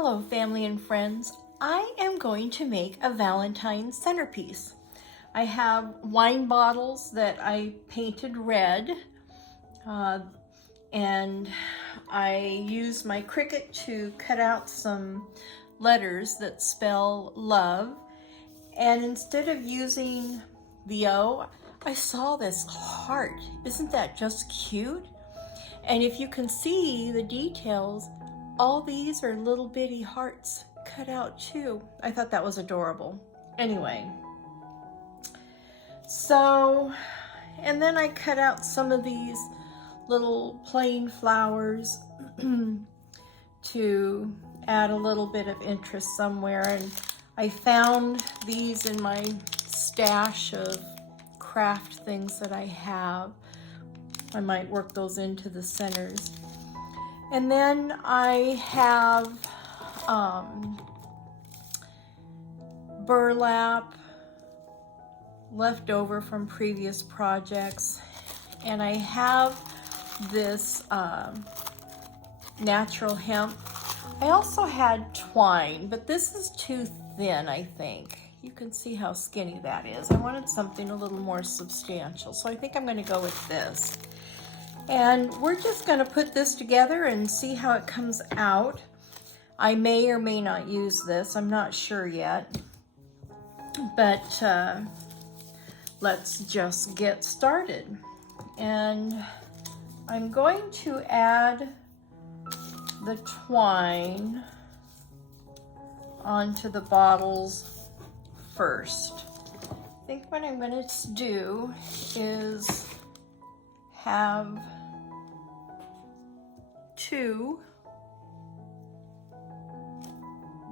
Hello family and friends. I am going to make a Valentine centerpiece. I have wine bottles that I painted red and I used my Cricut to cut out some letters that spell love, and instead of using the O, I saw this heart. Isn't that just cute? And if you can see the details, all these are little bitty hearts cut out too. I thought that was adorable. Anyway, so, and then I cut out some of these little plain flowers to add a little bit of interest somewhere. And I found these in my stash of craft things that I have. I might work those into the centers. And then I have burlap left over from previous projects. And I have this natural hemp. I also had twine, but this is too thin, I think. You can see how skinny that is. I wanted something a little more substantial, so I think I'm going to go with this. And we're just going to put this together and see how it comes out. I may or may not use this. I'm not sure yet. But let's just get started. And I'm going to add the twine onto the bottles first. I think what I'm going to do is have two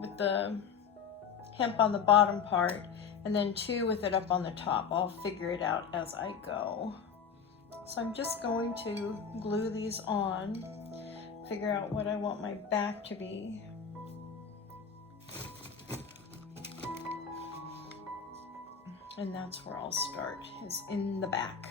with the hemp on the bottom part and then two with it up on the top. I'll figure it out as I go. So I'm just going to glue these on, figure out what I want my back to be. And that's where I'll start, is in the back.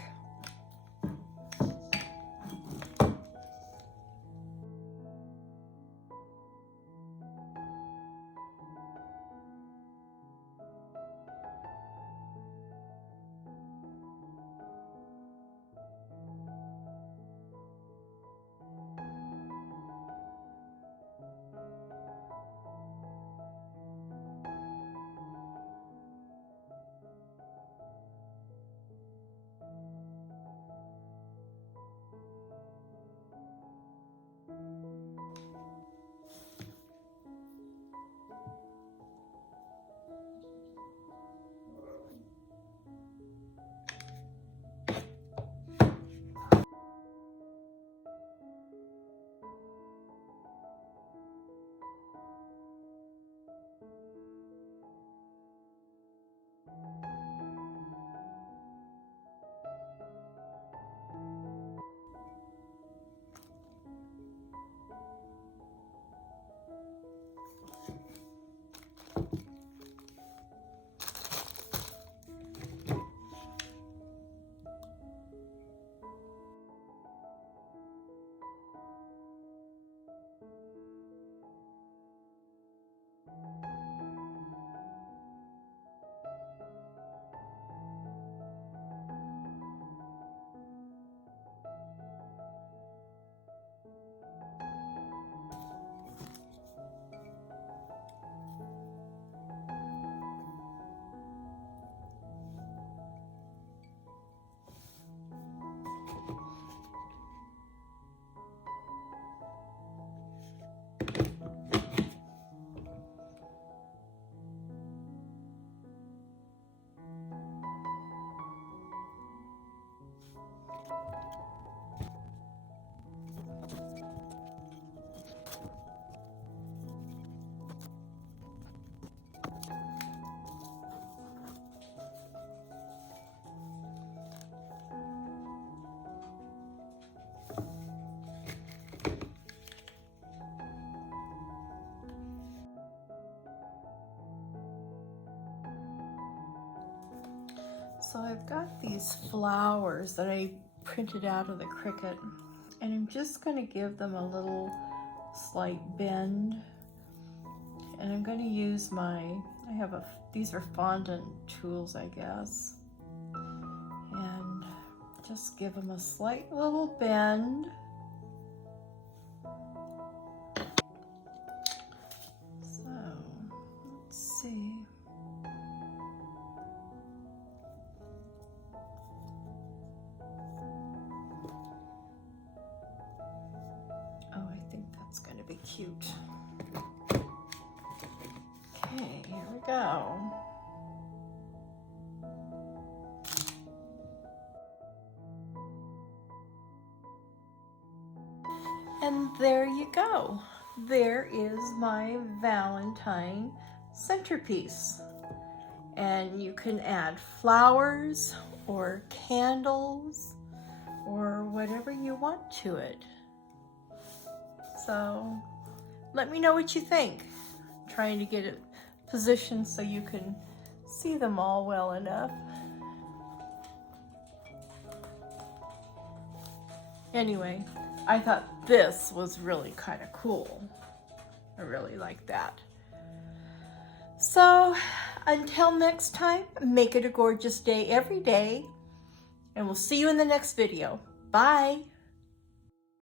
So I've got these flowers that I printed out of the Cricut, and I'm just going to give them a little slight bend And I'm going to use these are fondant tools, I guess. And just give them a slight little bend. So, let's see. Oh, I think that's going to be cute. Okay, here we go. And there you go. There is my Valentine centerpiece. And you can add flowers or candles or whatever you want to it. So let me know what you think. I'm trying to get it positioned so you can see them all well enough. Anyway, I thought this was really kind of cool. I really like that. So until next time, make it a gorgeous day every day, and we'll see you in the next video. Bye.